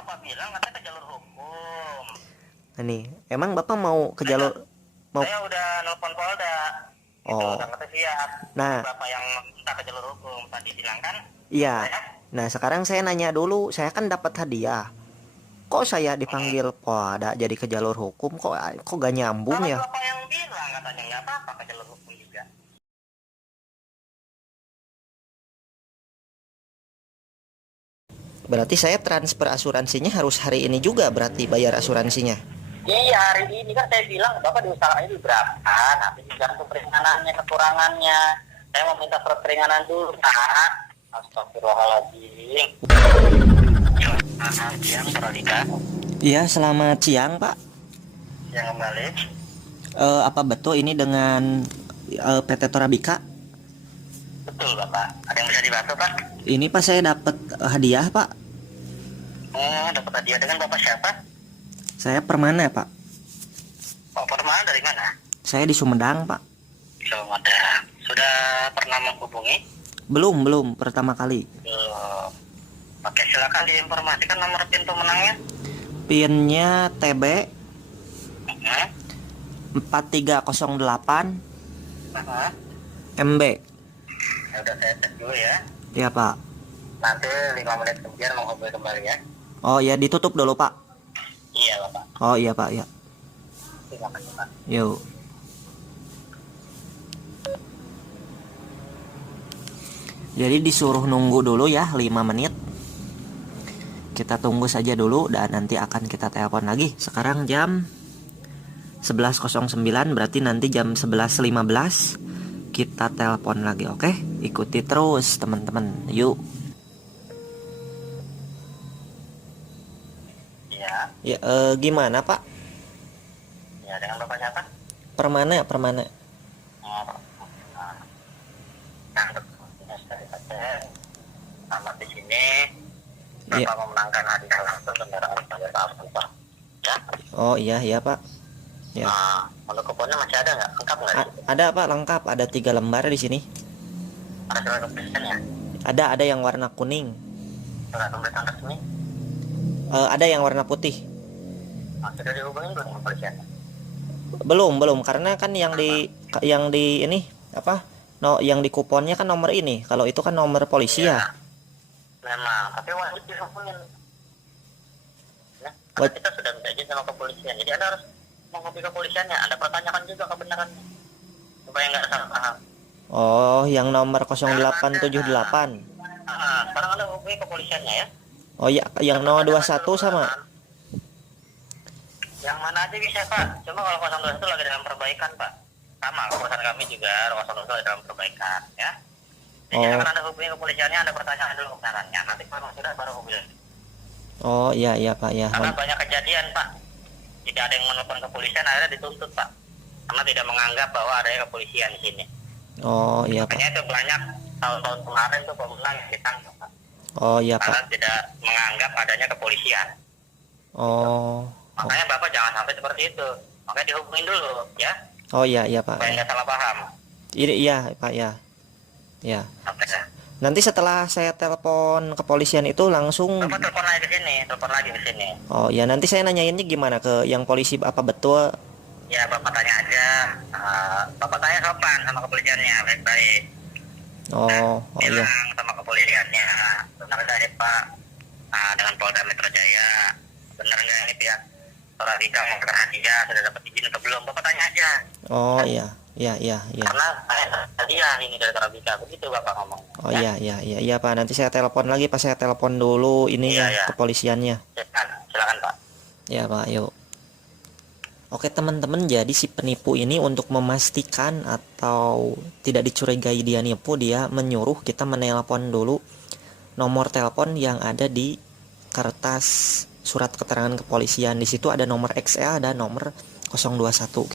Bapak bilang katanya ke jalur hukum. Nih, emang Bapak mau ke jalur mau Saya udah nelpon Polda. Itu udah oh. kata siap. Tapi Nah, Bapak yang minta ke jalur hukum tadi bilang kan? iya. Saya. Nah, sekarang saya nanya dulu, saya kan dapat hadiah. Kok saya Hmm. dipanggil Polda jadi ke jalur hukum kok gak nyambung Kalau ya? Bapak yang bilang katanya nggak apa-apa ke jalur hukum juga. Berarti saya transfer asuransinya harus hari ini juga berarti bayar asuransinya. Iya, hari ini kan saya bilang Bapak diusahakan itu berapa, nanti tergantung keringanannya, kekurangannya. Saya mau minta surat keringanan dulu, Pak. Astagfirullahaladzim. Selamat siang, Pradika. Iya, selamat siang, Pak. Yang kembali. Apa betul ini dengan PT Torabika? Betul, Bapak. Ada yang bisa dibantu, Pak? Ini Pak saya dapat hadiah, Pak. Oh, dapat hadiah dengan Bapak siapa? Saya Permana, Pak. Pak Permana dari mana? Saya di Sumedang, Pak. Sumedang. Sudah pernah menghubungi? Belum pertama kali. Belum. Oke, silakan diinformasikan nomor pintu menangnya. PIN-nya TB Hmm? 4308 Nah, MB. ya udah saya cek dulu ya. Ya, Pak. Nanti 5 menit kemudian menghubungi kembali ya. Oh, ya ditutup dulu, Pak. Iya, Bapak. Oh, iya, Pak, ya. Terima kasih, Pak. Yuk. Jadi disuruh nunggu dulu ya 5 menit. Kita tunggu saja dulu dan nanti akan kita telepon lagi. Sekarang jam 11.09, berarti nanti jam 11.15 kita telepon lagi, oke? Ikuti terus teman-teman. Yuk. Iya. Ya, gimana, Pak? Ya, dengan Bapak siapa? Permana. Oh, nah, ini sudah saya selamat di sini. Iya. Bapak memenangkan hadiah langsung kendaraan Toyota Avanza. Ya. Oh, iya, Pak. Ya. Untuk kuponnya masih ada nggak? Lengkap nggak? Ada, Pak, lengkap. Ada 3 lembar di sini. Ada surat keputusan ya? Ada yang warna kuning. Surat pemberitahuan resmi? Ada yang warna putih. Sudah dihubungin belum dengan polisian? Belum, karena kan yang di ini apa? No, yang di kuponnya kan nomor ini. Kalau itu kan nomor polisi Iya, ya. memang. Tapi wajib dihubungin. Ya, karena Waj- kita sudah minta izin sama kepolisian. Jadi Anda harus menghubungi kepolisiannya. Anda pertanyakan juga kebenarannya. Supaya nggak salah paham. Oh, yang nomor 0878. Sekarang Anda hubungi kepolisiannya ya. Oh ya, yang 021 sama. Yang mana aja bisa, Pak. Cuma kalau 021 lagi dalam perbaikan, Pak. Sama, perusahaan kami juga 021 lagi dalam perbaikan ya. Jadi Oh. akan Anda hubungi kepolisiannya, Anda pertanyakan dulu kebenarannya. Nanti kalau sudah baru hubungi. Oh, iya, Pak, ya. Karena banyak kejadian, Pak. Tidak ada yang menelpon kepolisian, akhirnya dituntut, Pak. Karena tidak menganggap bahwa adanya kepolisian di sini. Oh, iya, Pak. Makanya itu banyak tahun-tahun kemarin tuh pemenang yang ditangkap, Pak. Oh, iya, Karena Pak. tidak menganggap adanya kepolisian. Oh. Makanya Bapak jangan sampai seperti itu. Makanya dihubungin dulu, ya. Oh, iya, Pak. Supaya nggak salah paham. Iya, Pak, ya. Ya. Oke, ya. Nanti setelah saya telepon kepolisian itu langsung. Bapak telepon lagi ke sini. Oh, ya, nanti saya nanyainnya gimana ke yang polisi, apa betul? Ya, Bapak tanya aja. Bapak tanya sopan sama kepolisiannya, baik-baik. Oh, iya. Bilang sama kepolisiannya, benar nggak ya Pak? Dengan Polda Metro Jaya, benar nggak ini pihak Torabika mau hadiah sudah dapat izin atau belum? Bapak tanya aja. Oh, iya. Iya. Karena saya hadiah ini dari Torabika, begitu Bapak ngomong. Oh, iya, Pak. Nanti saya telepon lagi, Pak. Saya telepon dulu ini Iya, ya iya. kepolisiannya. Silakan Pak. Ya, Pak, yuk. Oke, teman-teman, jadi si penipu ini untuk memastikan atau tidak dicurigai dia nipu, dia menyuruh kita menelpon dulu nomor telepon yang ada di kertas surat keterangan kepolisian. Di situ ada nomor XL dan nomor 021.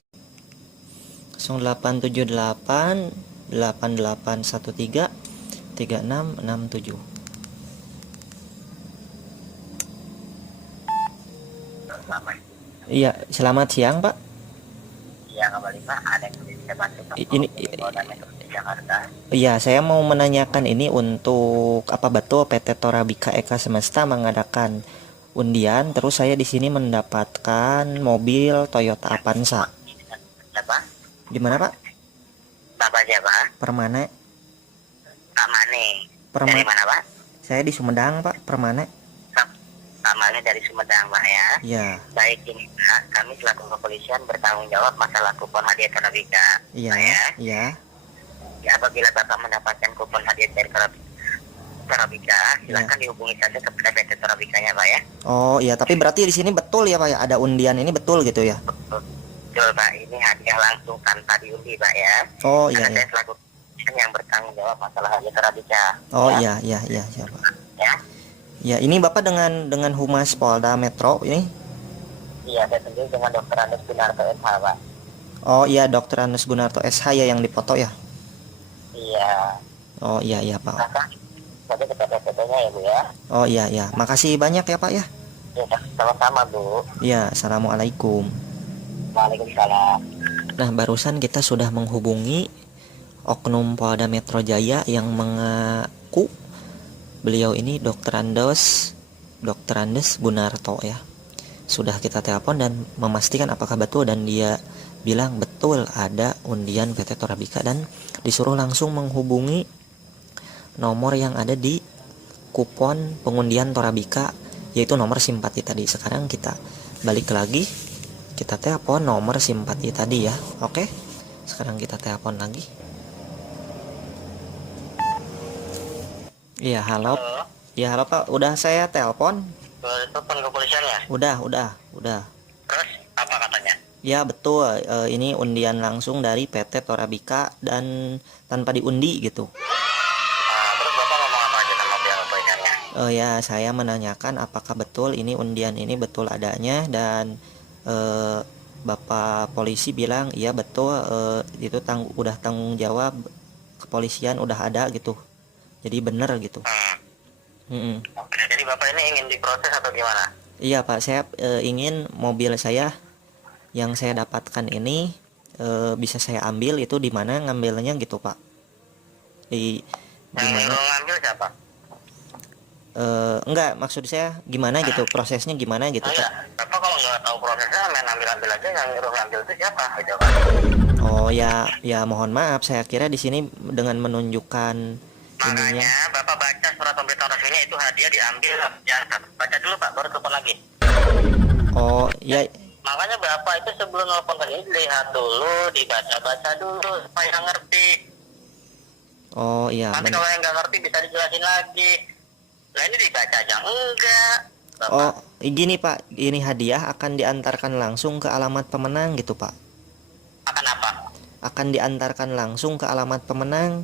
0878 8813 3667. Selamat. Iya, selamat siang, Pak. Iya, kembali Pak. Ada yang bisa bantu Pak? Ini Polda Metro Jakarta. iya, saya mau menanyakan ini untuk apa betul PT Torabika Eka Semesta mengadakan undian, terus saya di sini mendapatkan mobil Toyota Avanza. Apa? Di mana Pak? Bapak siapa? Permane. Pak Mane. Dari Permane. mana Pak? Saya di Sumedang Pak, Permane. Pak Mane dari Sumedang Pak ya. Ya, Baik ini Pak, kami selaku kepolisian bertanggung jawab masalah kupon hadiah Torabika. iya, Pak, ya. iya. Ya, apabila Bapak mendapatkan kupon hadiah dari Torabika, silakan dihubungi saja kepada PT Torabikanya Pak ya. Oh iya, tapi berarti di sini betul ya Pak ya, ada undian ini betul gitu ya? Betul Pak, ini hadiah langsung tanpa diundi Pak ya. Oh iya, Karena iya. saya selaku yang bertanggung jawab masalah hadiah Torabika. Oh ya. iya siapa? Ya. Ya, ini Bapak dengan Humas Polda Metro ini? Iya, saya sendiri dengan Dr. Andes Gunarto SH Pak. Oh iya, Dr. Andes Gunarto SH ya yang dipoto ya? Iya. Oh iya Pak. Maka saja kepada PT-nya ya Bu ya. Oh iya. Makasih banyak ya Pak ya. Ya, sama-sama Bu. Ya, assalamualaikum. Waalaikumsalam. Nah, barusan kita sudah menghubungi Oknum Polda Metro Jaya yang mengaku beliau ini Dr. Andes Gunarto ya. Sudah kita telepon dan memastikan apakah betul, dan dia bilang betul ada undian PT Torabika dan disuruh langsung menghubungi nomor yang ada di kupon pengundian Torabika, yaitu nomor simpati tadi. Sekarang kita balik lagi, kita telepon nomor simpati tadi ya. Oke, sekarang kita telepon lagi. Iya, halo. Halo. Ya, halo Pak. Udah saya telepon. Telepon kepolisian ya? Udah. Terus apa katanya? Ya, betul. Ini undian langsung dari PT Torabika dan tanpa diundi gitu. Terus Bapak ngomong apa aja sama pihak kepolisiannya? Ya, saya menanyakan apakah betul ini undian ini betul adanya, dan Bapak polisi bilang iya betul, itu udah tanggung jawab kepolisian, udah ada gitu. Jadi bener gitu. Oke, jadi Bapak ini ingin diproses atau gimana? Iya Pak, saya ingin mobil saya yang saya dapatkan ini bisa saya ambil, itu di mana ngambilnya gitu Pak? Di Yang mana? ngambil siapa? Enggak, maksud saya gimana gitu, prosesnya gimana gitu Pak? Enggak, Bapak kalau nggak tahu prosesnya main ambil-ambil aja, yang nyuruh ngambil itu siapa? Gitu Pak. Oh ya mohon maaf, saya kira di sini dengan menunjukkan ininya. Makanya Bapak baca surat pemberitahuan resminya, itu hadiah diambil. Ya, baca dulu Pak, baru telepon lagi. Oh ya, Makanya Bapak itu sebelum nelfon tadi lihat dulu, dibaca-baca dulu supaya ngerti. oh iya. Nanti kalau yang nggak ngerti bisa dijelasin lagi. Nah ini dibaca aja enggak, Bapak. Oh, gini Pak, ini hadiah akan diantarkan langsung ke alamat pemenang gitu Pak. Akan apa? Akan diantarkan langsung ke alamat pemenang.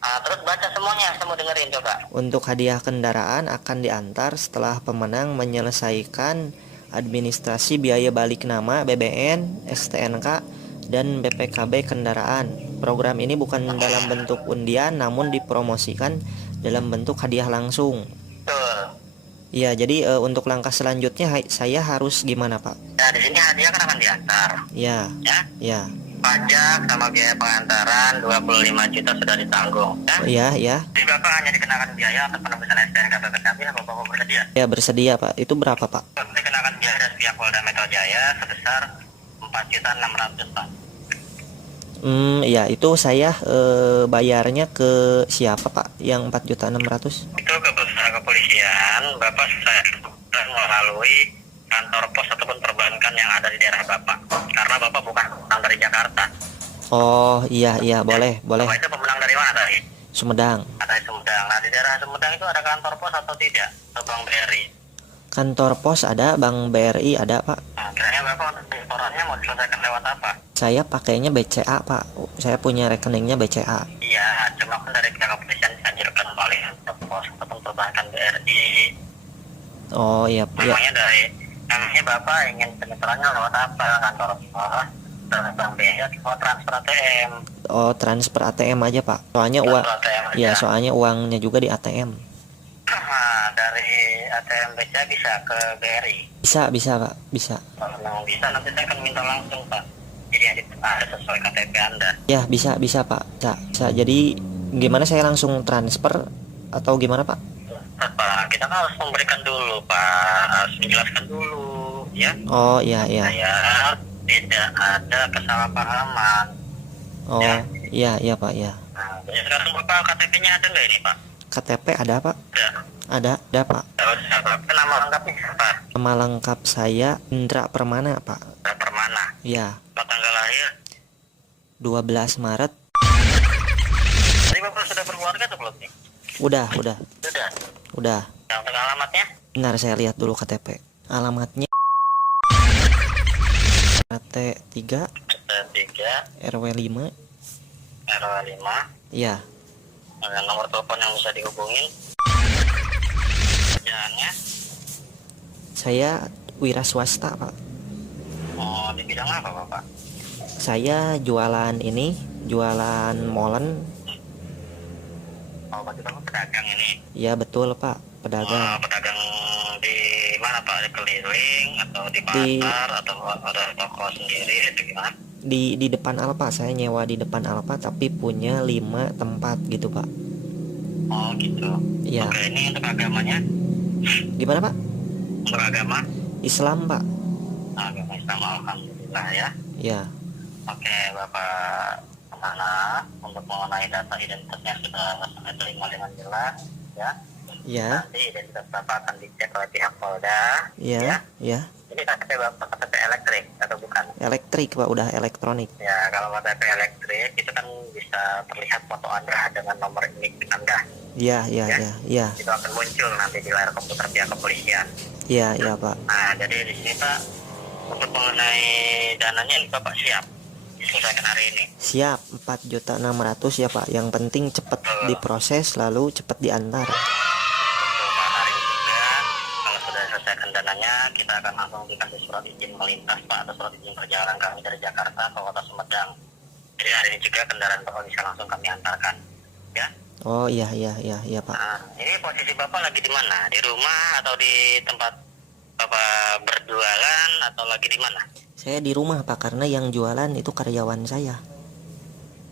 Terus baca semuanya, saya mau dengerin coba. Untuk hadiah kendaraan akan diantar setelah pemenang menyelesaikan administrasi biaya balik nama, BBN, STNK, dan BPKB kendaraan. Program ini bukan dalam bentuk undian, namun dipromosikan dalam bentuk hadiah langsung. Betul. Ya, jadi untuk langkah selanjutnya saya harus gimana Pak? Nah di sini hadiah kan akan diantar, Ya, ya. ya, Pajak sama biaya pengantaran 25 juta sudah ditanggung, ya. ya. Jadi Bapak hanya dikenakan biaya untuk penembusan STNK BPKB, apa Bapak bersedia? Ya, bersedia Pak. Itu berapa Pak? Dikenakan biaya dari pihak Polda Metro Jaya sebesar 4.600.000 Pak. Ya itu saya bayarnya ke siapa Pak? Yang 4.600.000? Itu ke kepolisian, Bapak saya melalui kantor pos ataupun perbankan yang ada di daerah Bapak. Karena Bapak bukan pemenang dari Jakarta. Oh iya boleh. Bapak itu pemenang dari mana tadi? Sumedang. Ada di Sumedang. Nah di daerah Sumedang itu ada kantor pos atau tidak? Atau Bank BRI? Kantor pos ada, Bank BRI ada Pak. Nah, kiranya Bapak untuk laporannya mau diselesaikan lewat apa? Saya pakainya BCA Pak. Saya punya rekeningnya BCA. Iya, cuma kan dari pihak kepolisian dianjurkan oleh kantor pos ataupun perbankan BRI. Oh iya. Namanya Bapak ingin penyetorannya lewat apa? Kantor pos, Bank BRI atau transfer ATM? Oh, transfer ATM aja Pak. Soalnya uang. ATM aja. Ya, soalnya uangnya juga di ATM. Dari ATM BCA bisa ke BRI? Bisa Pak, bisa. Kalau memang bisa, nanti saya akan minta langsung Pak. Jadi ada sesuai KTP Anda. Ya, bisa Pak. Bisa. Jadi gimana, saya langsung transfer atau gimana Pak? Pak, kita kan harus memberikan dulu Pak menjelaskan dulu, ya. Oh iya iya. Saya tidak ada kesalahpahaman. Oh Ya. iya iya Pak ya. Nah, jadi sekarang Bapak KTP-nya ada nggak ini, Pak? KTP ada Pak? Ada. Ada Pak. Terus apa nama lengkapnya siapa? Nama lengkap saya Indra Permana Pak. Permana. Ya, Tanggal lahir. 12 Maret. Tadi Bapak sudah berkeluarga atau belum nih? Sudah. Sudah. Udah. Yang untuk alamatnya? Benar, saya lihat dulu KTP. Alamatnya RT 3 RW 5. RW 5. Iya. Ada nomor telepon yang bisa dihubungin. Kerjaannya? Saya wira swasta, Pak. Oh, di bidang apa, Bapak? Saya jualan molen. Oh, berarti Bapak pedagang ini? Iya, betul, Pak. Pedagang. Pedagang di mana, Pak? Di keliling atau di pasar atau ada toko sendiri itu gimana? Di depan Alfa, saya nyewa di depan Alfa tapi punya 5 tempat gitu, Pak. Oh, gitu. Iya. Oke, ini untuk agamanya? Gimana, Pak? Untuk agama? Islam, Pak. Agama Islam, alhamdulillah ya. Iya. Oke, Bapak Permana, untuk mengenai data identitasnya sudah terima dengan jelas ya. Iya. Nanti identitas Bapak akan dicek oleh pihak Polda. Iya. Iya. Ini KTP Bapak KTP elektrik atau bukan? Elektrik, Pak, udah elektronik. Ya, kalau KTP elektrik itu kan bisa terlihat foto Anda dengan nomor NIK Anda. Iya. Itu akan muncul nanti di layar komputer pihak kepolisian. Iya, Pak. Nah, jadi di sini Pak, untuk mengenai dananya ini Bapak siap diselesaikan hari ini. Siap, 4.600.000 ya, Pak. Yang penting cepat diproses lalu cepat diantar. Betul, Pak. Hari ini juga kalau sudah selesaikan dananya, kita akan langsung dikasih surat izin melintas, Pak, atau surat izin perjalanan kami dari Jakarta ke Kota Sumedang. Jadi hari ini juga kendaraan Bapak bisa langsung kami antarkan, ya. Oh iya, Pak. Nah, ini posisi Bapak lagi di mana? Di rumah atau di tempat Bapak berjualan atau lagi di mana? Saya di rumah, Pak, karena yang jualan itu karyawan saya.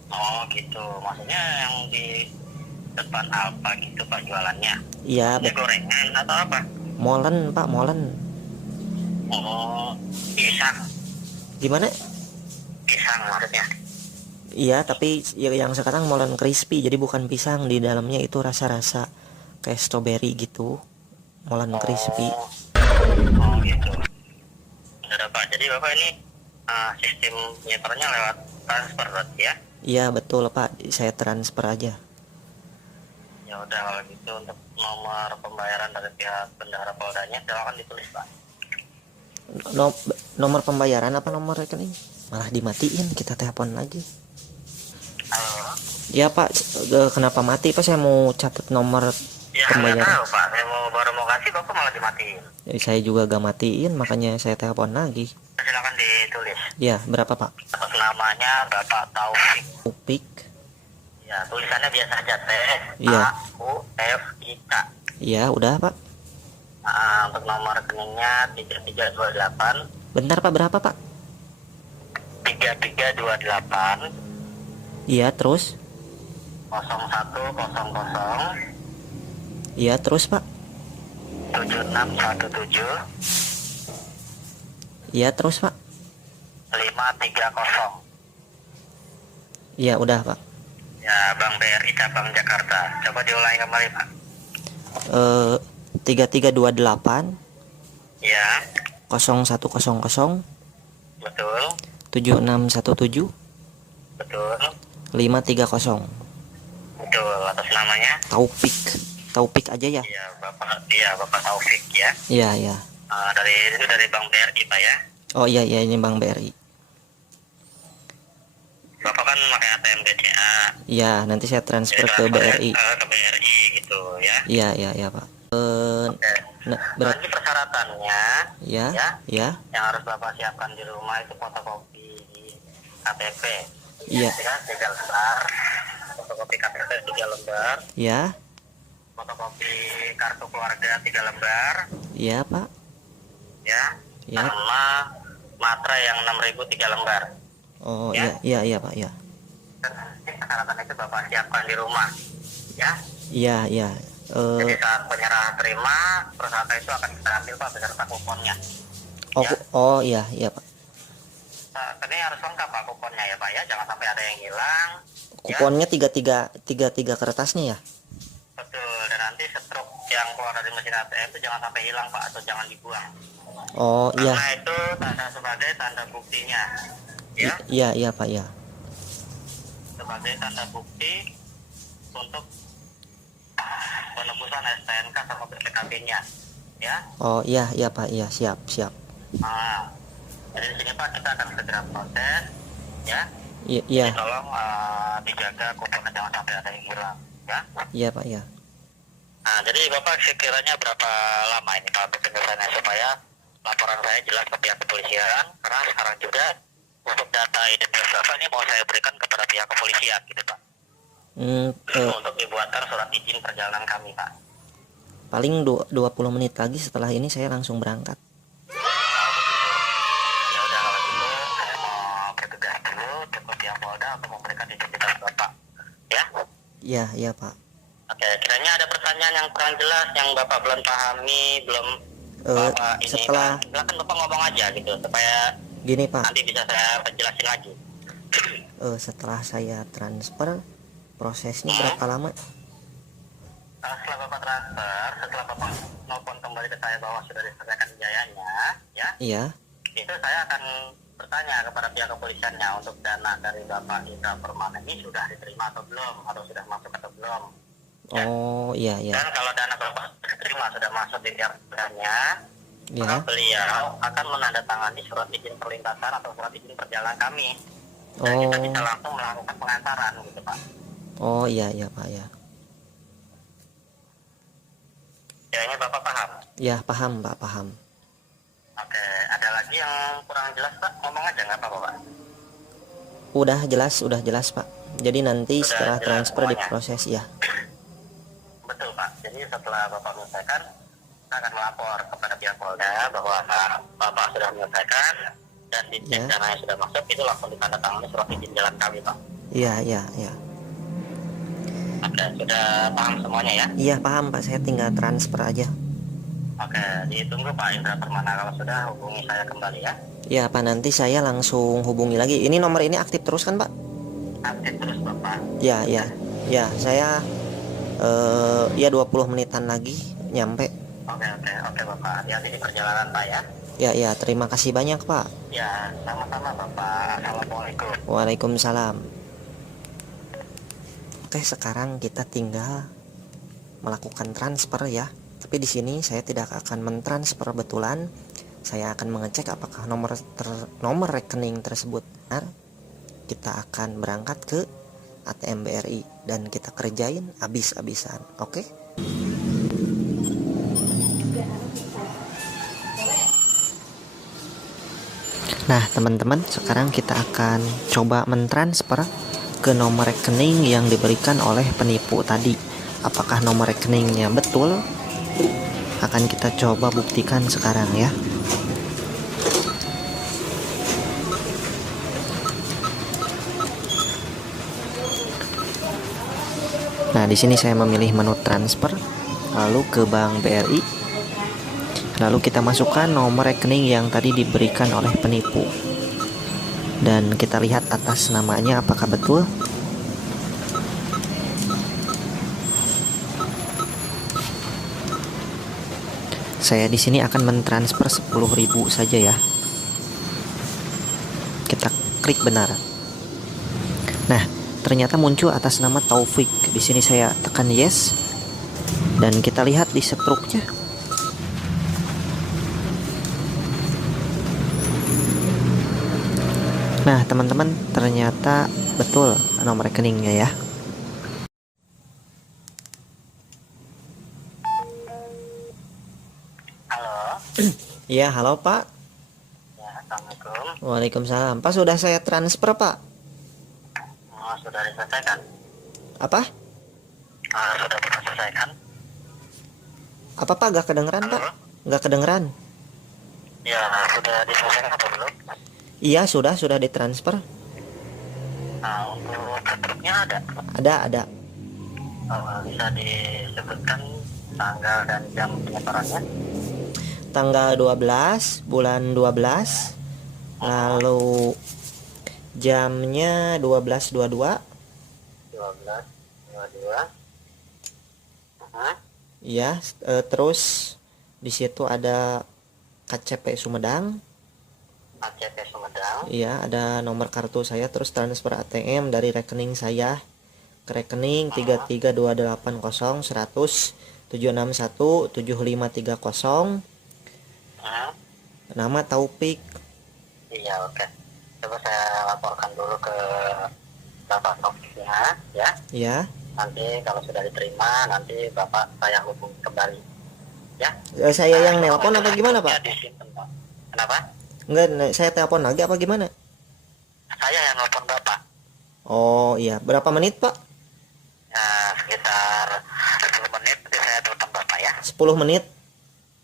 Oh gitu, maksudnya yang di depan Alfa gitu Pak jualannya? Iya, Ini gorengan atau apa? molen, Pak, molen. Oh, pisang. Gimana? Pisang maksudnya? Iya, tapi yang sekarang molen crispy, jadi bukan pisang, di dalamnya itu rasa-rasa kayak strawberry gitu. Molen crispy. Oh gitu. Udah Pak, jadi Bapak ini sistem nyetornya lewat transfer berarti ya? Iya, betul, Pak. Saya transfer aja. Ya udah, kalau gitu untuk nomor pembayaran dari pihak bendahara Poldanya silakan ditulis Pak. Nomor pembayaran apa nomor rekening? Malah dimatiin, kita telepon lagi. Halo. Ya, Pak, kenapa mati, Pak? Saya mau catat nomor Ya nggak tahu Pak, saya baru mau kasih Bapak malah dimatiin. Saya juga gak matiin, makanya saya telepon lagi. Silakan ditulis. Ya, berapa, Pak? Atas namanya Bapak Taufik. Taufik. Ya, tulisannya biasa aja, Iya. TAUFIK. Iya, udah, Pak. Untuk nomor rekeningnya 3328. Bentar, Pak, berapa, Pak? 3328 Iya, terus? 0100 Iya, terus, Pak? 7617 Iya, terus, Pak? 530. Iya, udah, Pak. Ya, Bank BRI Cabang Jakarta. Coba diulangi kembali, Pak. 3328 Ya, 0100 betul. 7617 Betul. 530. Betul, atas namanya? Taufik aja ya? Iya, Bapak Taufik ya. Iya. Dari Bank BRI, Pak ya. Oh iya, ini Bank BRI. Bapak kan pakai ATM BCA. Iya, nanti saya transfer ke BRI. Ke BRI gitu ya. Iya, Pak. Oke. Nanti persyaratannya Ya. yang harus Bapak siapkan di rumah itu fotokopi KTP. Iya. Ya, 3 lembar. Fotokopi KTP 3 lembar. Ya. Fotokopi kartu keluarga 3 lembar. Iya, Pak. Ya. Sama materai yang 6.000 3 lembar. Oh, ya? Iya, Pak, ya. Persyaratan itu Bapak siapkan di rumah. Ya. Iya. Jadi Eh, saat penyerahan terima, persangka itu akan kita ambil Pak beserta kuponnya. oh, Ya, oh iya, iya Pak. ini harus lengkap Pak kuponnya ya Pak ya, jangan sampai ada yang hilang. Ya, Kuponnya tiga kertasnya ya? betul. Dan nanti struk yang keluar dari mesin ATM itu jangan sampai hilang Pak, atau jangan dibuang. Oh iya, Karena itu tanda sebagai tanda buktinya. Ya, iya iya Pak ya. sebagai tanda bukti untuk penebusan STNK sama BPKB-nya. Ya. Oh iya iya Pak, iya siap siap. Nah, jadi di sini Pak kita akan segera proses. Ya. Iya iya Jadi tolong dijaga kuponnya jangan sampai ada yang hilang. Ya. iya Pak ya. Nah, jadi Bapak sekiranya berapa lama ini Pak untuk penyelesaiannya supaya laporan saya jelas ke pihak kepolisian, karena sekarang juga untuk data identitas Bapak ini mau saya berikan kepada pihak kepolisian gitu Pak. Hmm, Untuk dibuatkan surat izin perjalanan kami Pak. paling 20 menit lagi setelah ini saya langsung berangkat. Ya udah kalau gitu saya mau bergegas dulu ke pihak Polda untuk memberikan identitas Bapak. Ya. Iya iya Pak. Oke, kiranya ada pertanyaan yang kurang jelas yang Bapak belum pahami, belum Eh, Bapak ini setelah Pak, silakan Bapak ngomong aja gitu supaya gini Pak, nanti bisa saya jelasin lagi. setelah saya transfer prosesnya berapa lama? Setelah Bapak transfer, setelah Bapak nelfon kembali ke saya bahwa sudah diselesaikan biayanya, ya, Iya. itu saya akan bertanya kepada pihak kepolisiannya untuk dana dari Bapak Indra Permana ini sudah diterima atau belum, atau sudah masuk atau belum. Ya. Oh iya iya Dan kalau dana Bapak diterima sudah masuk di pihak kepolisiannya, iya. maka beliau akan menandatangani surat izin perlintasan atau surat izin perjalanan kami. Dan kita bisa Oh langsung melakukan pengantaran gitu Pak. oh iya iya Pak ya. Kayaknya Bapak paham. Ya paham Pak paham. Oke, ada lagi yang kurang jelas Pak? Ngomong aja nggak apa-apa Pak. Udah jelas Pak. Jadi nanti Sudah setelah jelas transfer semuanya. diproses ya. Betul Pak. Jadi setelah Bapak menyelesaikan, kita akan melapor kepada pihak Polda bahwa Bapak sudah menyelesaikan dan di Ya. dananya sudah masuk, itu langsung ditandatangani surat izin jalan kami Pak. Iya iya iya. Oke, sudah paham semuanya ya? Iya paham Pak, saya tinggal transfer aja. Oke, ditunggu Pak Indra Permana, kalau sudah hubungi saya kembali ya. Ya Pak, nanti saya langsung hubungi lagi. Ini nomor ini aktif terus kan Pak? Aktif terus Bapak. Ya ya. Ya, saya ya 20 menitan lagi nyampe. Oke Bapak. Hati-hati di perjalanan Pak ya. Ya ya, terima kasih banyak Pak. Ya, sama-sama Bapak. Assalamualaikum. Waalaikumsalam. Oke, sekarang kita tinggal melakukan transfer ya. Tapi di sini saya tidak akan mentransfer betulan. Saya akan mengecek apakah nomor rekening tersebut benar. Kita akan berangkat ke ATM BRI dan kita kerjain abis-abisan. Oke? Nah, teman-teman, sekarang kita akan coba mentransfer ke nomor rekening yang diberikan oleh penipu tadi. Apakah nomor rekeningnya betul? Akan kita coba buktikan sekarang ya. Nah, di sini saya memilih menu transfer, lalu ke Bank BRI. Lalu kita masukkan nomor rekening yang tadi diberikan oleh penipu. Dan kita lihat atas namanya apakah betul. Saya di sini akan mentransfer 10.000 saja ya. Kita klik benar. Nah, ternyata muncul atas nama Taufik. Di sini saya tekan yes. Dan kita lihat di struknya. Nah, teman-teman, ternyata betul nomor rekeningnya ya. Halo. Iya, halo Pak. Ya, Assalamualaikum. Waalaikumsalam. Pak, sudah saya transfer, Pak. Oh, sudah diselesaikan. Apa? Sudah diselesaikan. Apa Pak? Gak kedengeran, Halo? Pak? Gak kedengeran. Ya, sudah diselesaikan atau belum? Iya, sudah ditransfer. Nah, untuk struknya ada. Ada. Bisa disebutkan tanggal dan jam penyebarannya? Tanggal 12 bulan 12, lalu jamnya 12.22. 12.22. Ya, terus di situ ada KCP Sumedang. KCP Sumedang. Iya, ada nomor kartu saya, terus transfer ATM dari rekening saya ke rekening 33280100761753. Nama Taufik. Iya, oke. Coba saya laporkan dulu ke Bapak Topiknya, ya. Ya. Nanti kalau sudah diterima, nanti Bapak saya hubungi kembali, ya. Saya yang nelpon apa gimana, Pak? Disimpan, Pak. Kenapa? Enggak, saya telepon lagi apa gimana? Saya yang nelpon Bapak. Oh iya, berapa menit, Pak? Ya, sekitar 10 menit nanti saya telepon Bapak, ya. 10 menit?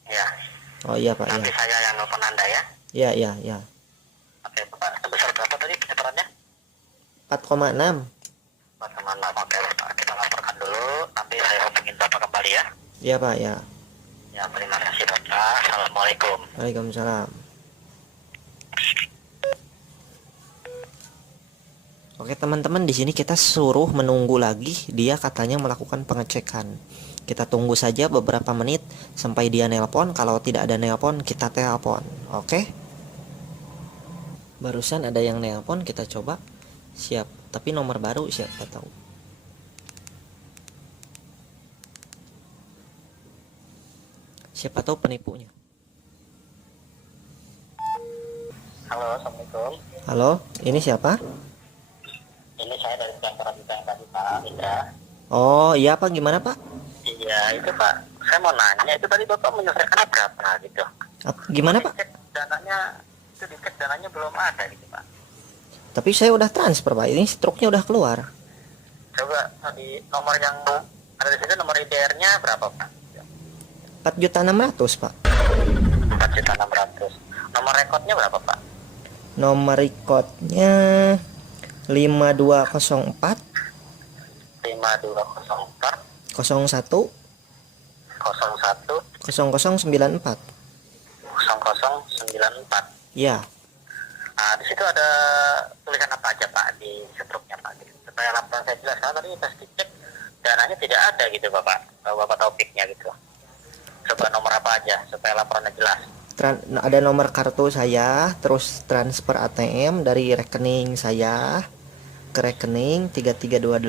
Ya. Oh iya, Pak, Nanti ya. saya yang nelpon Anda, ya. Iya, iya, iya. Oke, Bapak, sebesar berapa tadi penyebarannya? 4,6. 4,6. Oke, Bapak. Kita laporkan dulu, nanti saya hubungin Bapak kembali, ya. Iya, Pak, ya. Ya, terima kasih, Bapak. Assalamualaikum. Waalaikumsalam. Oke teman-teman, di sini kita suruh menunggu lagi, dia katanya melakukan pengecekan. Kita tunggu saja beberapa menit sampai dia nelpon. Kalau tidak ada nelpon, kita telepon. Oke? Barusan ada yang nelpon, kita coba. Siap, tapi nomor baru siapa tahu. Siapa tahu penipunya. Halo, Assalamualaikum. Halo, ini siapa? Ini saya dari kantor yang tadi, Pak Indra. Oh iya Pak, gimana Pak? Iya, itu Pak. Saya mau nanya, itu tadi Bapak menyelesaikannya berapa gitu? Gimana Pak? Dicek dananya, itu dicek dananya belum ada gitu, Pak. Tapi saya udah transfer Pak, ini struknya udah keluar. Coba tadi nomor yang ada di situ, nomor IDR-nya berapa, Pak? 4.600.000 Pak. 4.600.000. Nomor rekodnya berapa, Pak? Nomor recordnya 5204 5204 01 01 0094. 0094. Ya. Nah, di situ ada tulisan apa aja, Pak, di struknya, Pak? Supaya laporan saya jelas, karena tadi pas dicek dananya tidak ada gitu, Bapak Topiknya gitu. Coba nomor apa aja supaya laporannya jelas. Ada nomor kartu saya, terus transfer ATM dari rekening saya ke rekening 33280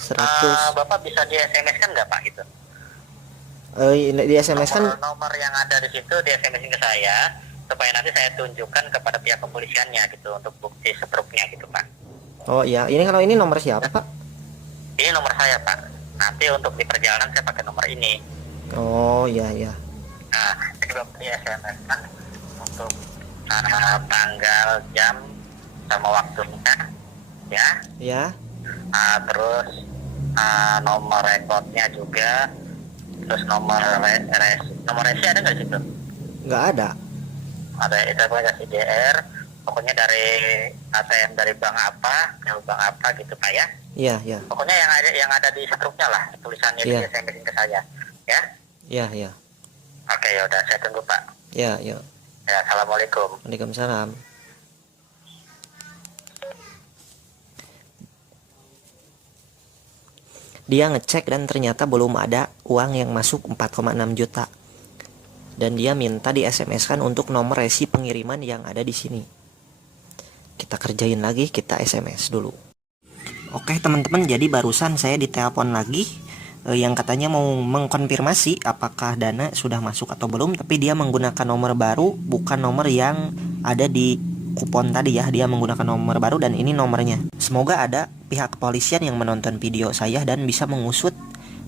100. Bapak bisa di SMS kan nggak, Pak, gitu? Di SMS kan Nomor yang ada di situ di SMS ke saya supaya nanti saya tunjukkan kepada pihak kepolisiannya gitu untuk bukti struknya gitu, Pak. Oh iya, ini kalau ini nomor siapa Pak? Ini nomor saya, Pak. Nanti untuk di perjalanan saya pakai nomor ini. Oh iya iya. Nah, jadi Bapak di SMS kan untuk tanggal, jam, sama waktunya, ya. Ya. Terus nomor rekodnya juga, terus nomor resi ada nggak di situ? Nggak ada. Ada itu kasih DR, pokoknya dari ATM dari bank apa, gitu, Pak, ya. Iya iya. Pokoknya yang ada di struknya lah, tulisannya di SMS ke saya, ya. Iya iya. Oke, ya udah, saya tunggu, Pak. Ya ya. Ya, assalamualaikum. Waalaikumsalam. Dia ngecek dan ternyata belum ada uang yang masuk 4,6 juta. Dan dia minta di SMS-kan untuk nomor resi pengiriman yang ada di sini. Kita kerjain lagi, kita SMS dulu. Oke teman-teman, jadi barusan saya ditelepon lagi yang katanya mau mengkonfirmasi apakah dana sudah masuk atau belum, tapi dia menggunakan nomor baru, bukan nomor yang ada di kupon tadi ya. Dia menggunakan nomor baru dan ini nomornya. Semoga ada pihak kepolisian yang menonton video saya dan bisa mengusut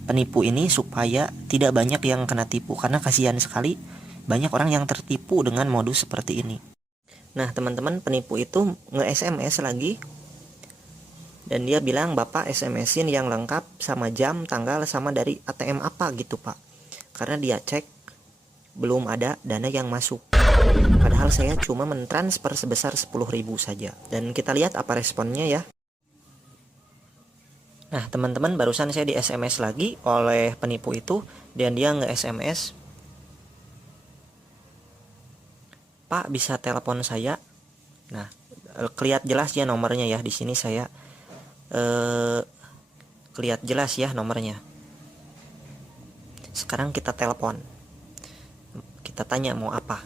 penipu ini supaya tidak banyak yang kena tipu, karena kasihan sekali banyak orang yang tertipu dengan modus seperti ini. Nah teman-teman, penipu itu nge-SMS lagi dan dia bilang Bapak SMS-in yang lengkap sama jam, tanggal, sama dari ATM apa gitu Pak, karena dia cek belum ada dana yang masuk. Padahal saya cuma mentransfer sebesar 10.000 saja. Dan kita lihat apa responnya ya. Nah, teman-teman, barusan saya di SMS lagi oleh penipu itu, dan dia nge-SMS, "Pak, bisa telepon saya?" Nah, kelihatan jelas ya nomornya ya. Di sini saya kelihatan jelas ya nomornya. Sekarang kita telepon. Kita tanya mau apa?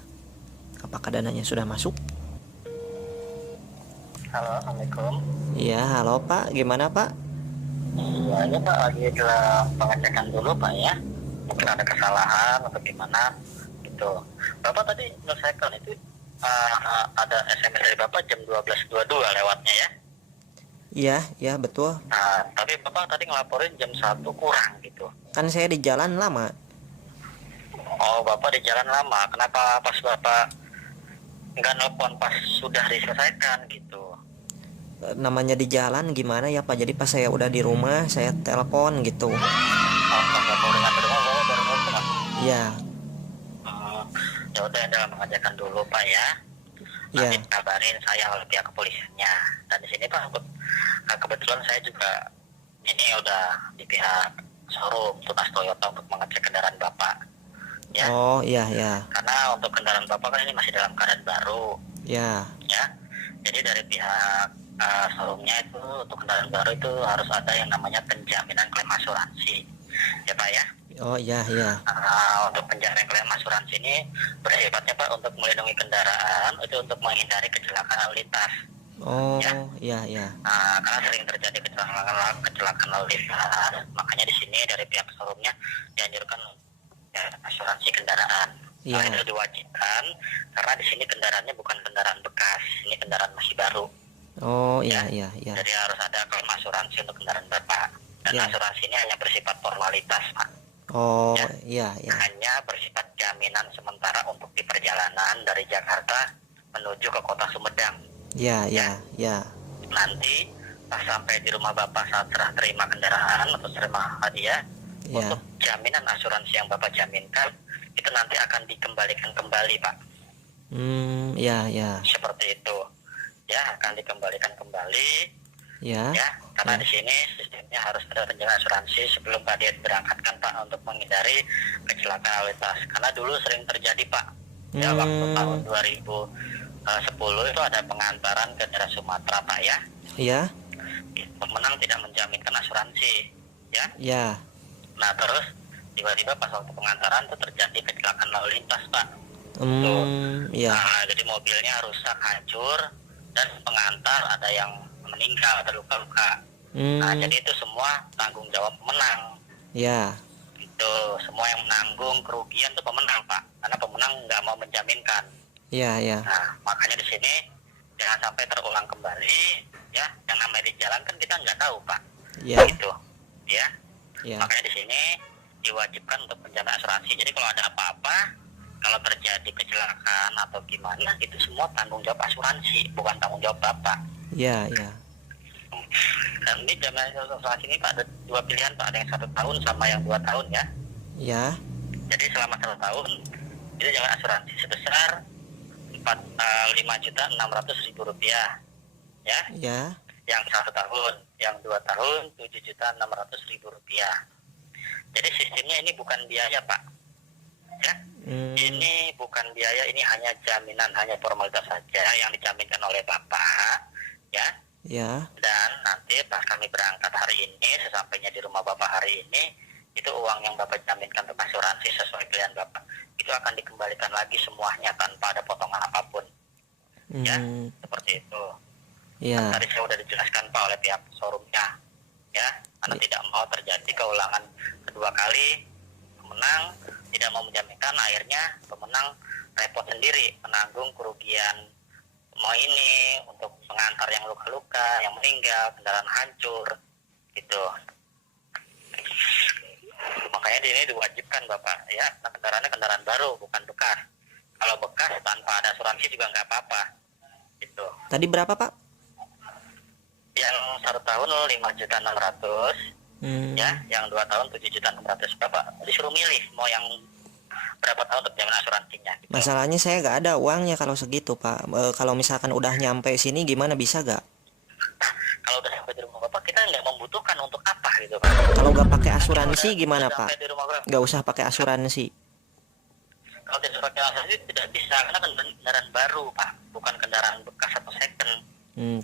Apakah dananya sudah masuk? Halo, Assalamualaikum. Iya, halo Pak. Gimana Pak? Ya, ini Pak lagi dalam pengecekan dulu Pak ya. Mungkin ada kesalahan atau gimana gitu. Bapak tadi menyelesaikan itu ada SMS dari Bapak jam 12.22 lewatnya ya. Iya, ya betul. Nah, tapi Bapak tadi ngelaporin jam 1 kurang gitu. Kan saya di jalan lama. Oh, Bapak di jalan lama. Kenapa pas Bapak nggak nelpon pas sudah diselesaikan gitu? Namanya di jalan gimana ya Pak. Jadi pas saya udah di rumah saya telepon gitu. Oh, pas Bapak udah ngambil rumah, Bapak baru nelpon Pak? Iya. Ya udah dalam pengajakan dulu Pak ya. Iya. Nanti kabarin saya oleh pihak kepolisiannya. Dan di sini Pak, kebetulan saya juga ini udah di pihak showroom Tunas Toyota untuk mengecek kendaraan Bapak. Ya. Oh iya ya. Karena untuk kendaraan Bapak kan ini masih dalam keadaan baru. Ya. Ya. Jadi dari pihak showroomnya itu untuk kendaraan baru itu harus ada yang namanya penjaminan klaim asuransi. Ya Pak ya. Oh iya iya. Untuk penjaminan klaim asuransi ini bersifatnya Pak untuk melindungi kendaraan itu untuk menghindari kecelakaan lalu lintas. Oh Ya. iya iya. Karena sering terjadi kecelakaan lalu lintas, makanya di sini dari pihak showroomnya dianjurkan asuransi kendaraan. Iya. Nah, itu diwajibkan karena di sini kendaraannya bukan kendaraan bekas, ini kendaraan masih baru. Oh iya iya iya. Jadi harus ada klaim asuransi untuk kendaraan Bapak. Dan Ya. asuransi ini hanya bersifat formalitas, Pak. Oh Ya. iya iya. Hanya bersifat jaminan sementara untuk di perjalanan dari Jakarta menuju ke kota Sumedang. Iya iya iya. Nanti pas sampai di rumah Bapak saat serah terima kendaraan atau terima hadiah, Iya. untuk jaminan asuransi yang Bapak jaminkan itu nanti akan dikembalikan kembali Pak. Iya iya. Seperti itu. Ya, akan dikembalikan kembali. Ya. Ya, karena Ya. di sini sistemnya harus ada penjaminan asuransi sebelum Pak dia berangkatkan Pak untuk menghindari kecelakaan lalu lintas. Karena dulu sering terjadi Pak. Ya, waktu tahun 2010 itu ada pengantaran ke daerah Sumatera Pak ya. Iya. Pemenang tidak menjaminkan asuransi. Ya. Ya. Nah, terus tiba-tiba pas waktu pengantaran itu terjadi kecelakaan lalu lintas Pak. Iya. Nah, jadi mobilnya rusak, hancur, dan pengantar ada yang meninggal, ada luka-luka. Nah, jadi itu semua tanggung jawab pemenang. Ya. Itu semua yang menanggung kerugian itu pemenang Pak, karena pemenang nggak mau menjaminkan. Iya iya. Nah, makanya di sini jangan sampai terulang kembali, ya. Yang namanya di jalan kan kita nggak tahu Pak. Ya. Gitu, ya. Ya. Makanya di sini diwajibkan untuk penjaminan asuransi. Jadi kalau ada apa-apa, kalau terjadi kecelakaan atau gimana, itu semua tanggung jawab asuransi, bukan tanggung jawab Bapak. Ya ya. Dan ini jaminan asuransi ini Pak ada dua pilihan Pak, ada yang 1 tahun sama yang 2 tahun ya. Ya. Jadi selama 1 tahun itu jaminan asuransi sebesar 5.600.000 rupiah, ya. Ya. Yang 1 tahun, yang 2 tahun 7.600.000 rupiah. Jadi sistemnya ini bukan biaya Pak, ya. Ini bukan biaya, ini hanya jaminan, hanya formalitas saja yang dijaminkan oleh Bapak, ya. Ya. Dan nanti pas kami berangkat hari ini, sesampainya di rumah Bapak hari ini, itu uang yang Bapak jaminkan untuk asuransi sesuai pilihan Bapak, itu akan dikembalikan lagi semuanya tanpa ada potongan apapun. Ya, seperti itu. Ya. Tadi saya sudah dijelaskan Pak oleh pihak showroomnya, ya, karena tidak mau terjadi keulangan kedua kali. Pemenang tidak mau menjaminkan, akhirnya pemenang repot sendiri menanggung kerugian mau ini untuk pengantar yang luka-luka, yang meninggal, kendaraan hancur, gitu. Makanya ini diwajibkan Bapak, ya, nah, kendaraannya kendaraan baru, bukan bekas. Kalau bekas tanpa ada asuransi juga nggak apa-apa, gitu. Tadi berapa Pak? Yang 1 tahun 5.600.000, ya, yang 2 tahun 7.600.000. Bapak disuruh milih mau yang berapa tahun untuk jaminan asuransinya. Gitu. Masalahnya saya nggak ada uangnya kalau segitu Pak. Kalau misalkan udah nyampe sini gimana, bisa gak? Nah, kalau udah sampai di rumah Bapak, kita nggak membutuhkan untuk apa gitu Pak. Kalau nggak pakai Udah asuransi gimana Pak? sampai di rumah Bapak. Nggak usah pakai asuransi. Kalau tidak pakai asuransi tidak bisa karena kan kendaraan baru Pak, bukan kendaraan bekas atau second.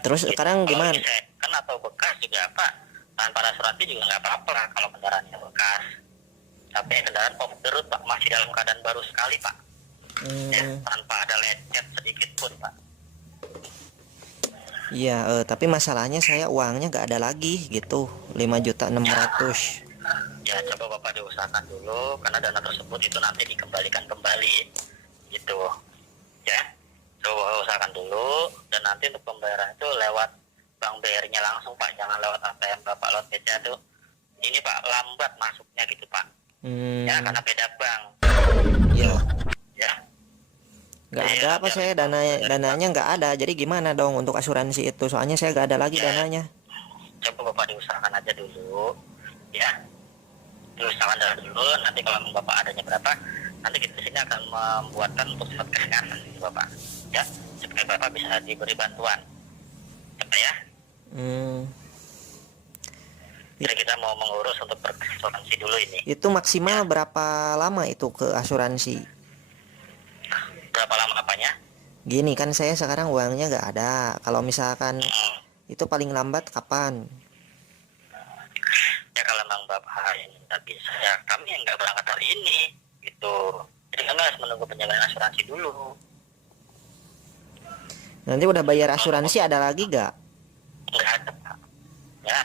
Terus sekarang Kalau gimana? ini second atau bekas juga Pak, tanpa asuransi juga nggak apa-apa kalau kendaraannya bekas. Tapi kendaraan pop derut Pak, masih dalam keadaan baru sekali Pak, ya, tanpa ada lecet sedikit pun Pak. Iya, tapi masalahnya saya uangnya nggak ada lagi gitu, 5.600.000. Ya coba Bapak diusahakan dulu, karena dana tersebut itu nanti dikembalikan kembali gitu ya. Coba usahakan dulu, dan nanti untuk pembayaran itu lewat bank BRI-nya langsung Pak, jangan lewat ATM Bapak, lewat BCA tuh ini Pak lambat masuknya gitu Pak. Ya karena beda bank. Iya. Ya. Nggak ada apa, saya dananya nggak ada, jadi gimana dong untuk asuransi itu, soalnya saya nggak ada lagi dananya. Coba Bapak diusahakan aja dulu ya, diusahakan dulu, nanti kalau Bapak adanya berapa, nanti kita di sini akan membuatkan untuk surat keringanan gitu Bapak ya, supaya Bapak bisa diberi bantuan apa ya. Jadi kita mau mengurus untuk berasuransi dulu ini. Itu maksimal berapa lama itu ke asuransi? Berapa lama apanya? Gini kan saya sekarang uangnya nggak ada, kalau misalkan itu paling lambat kapan? Ya kalau memang Bapak hari ini nggak bisa, ya kami yang nggak berangkat hari ini gitu. Jadi kami harus menunggu penyelesaian asuransi dulu. Nanti udah bayar asuransi ada lagi nggak? Nggak ada Pak ya,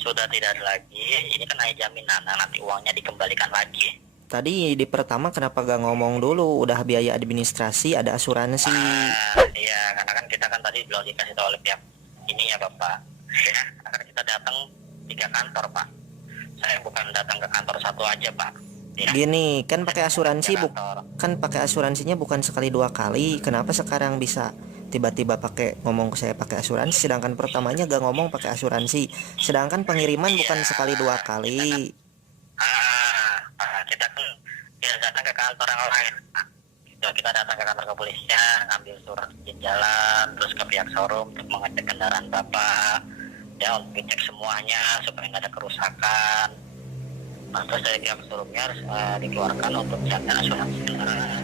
sudah tidak ada lagi. Ini kan hanya jaminan, nanti uangnya dikembalikan lagi. Tadi di pertama kenapa gak ngomong dulu, udah biaya administrasi ada asuransi. Iya, karena kan kita kan tadi belum dikasih tahu oleh pihak ini ya Bapak ya, karena kita datang 3 kantor Pak, saya bukan datang ke kantor satu aja Pak ya. Gini kan pakai asuransi kan pakai asuransinya bukan sekali 2 kali, kenapa sekarang bisa tiba-tiba pakai ngomong ke saya pakai asuransi, sedangkan pertamanya gak ngomong pakai asuransi, sedangkan pengiriman bukan sekali 2 kali. Kita kan tidak datang ke kantor yang lain Pak. Kita datang ke kantor kepolisian, ambil surat izin jalan, terus ke pihak showroom untuk mengecek kendaraan Bapak ya, untuk ngecek semuanya supaya nggak ada kerusakan. Nah, terus dari pihak showroomnya harus dikeluarkan untuk jaminan asuransi kendaraan.